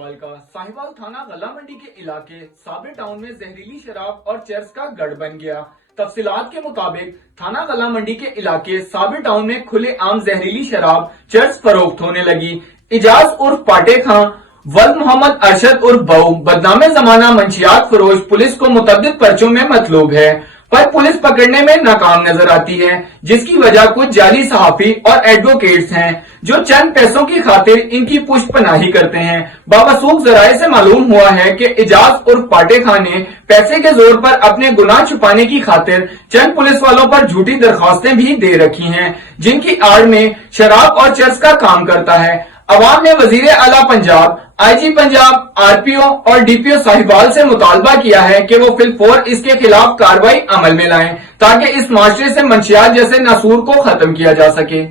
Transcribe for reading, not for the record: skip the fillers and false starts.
साहिवाल का। साहिवाल थाना गला मंडी के इलाके साबे टाउन में जहरीली शराब और चर्स का गढ़ बन गया। तफसीलात के मुताबिक थाना गला मंडी के इलाके साबे टाउन में खुले आम जहरीली शराब चर्स फरोख्त होने लगी। इजाज उर्फ पाटे खां, वल्द मोहम्मद अरशद उर्फ बऊ बदनामे जमाना मंशियात फरोश पुलिस को मुतअद्दिद पर्चों में मतलूब है, पर पुलिस पकड़ने में नाकाम नजर आती है, जिसकी वजह कुछ जाली सहाफी और एडवोकेट्स हैं जो चंद पैसों की खातिर इनकी पुष्ट पनाही करते हैं। बावसूख जराये से मालूम हुआ है कि इजाज उर्फ पाटे खान ने पैसे के जोर पर अपने गुनाह छुपाने की खातिर चंद पुलिस वालों पर झूठी दरखास्तें भी दे रखी हैं, जिनकी आड़ में शराब और चर्स का काम करता है। अवाम ने वजीर आला पंजाब, आईजी पंजाब, आरपीओ और डीपीओ साहिवाल से मुतालबा किया है कि वो फिलफौर इसके खिलाफ कार्रवाई अमल में लाएं ताकि इस माशरे से मंशियात जैसे नासूर को खत्म किया जा सके।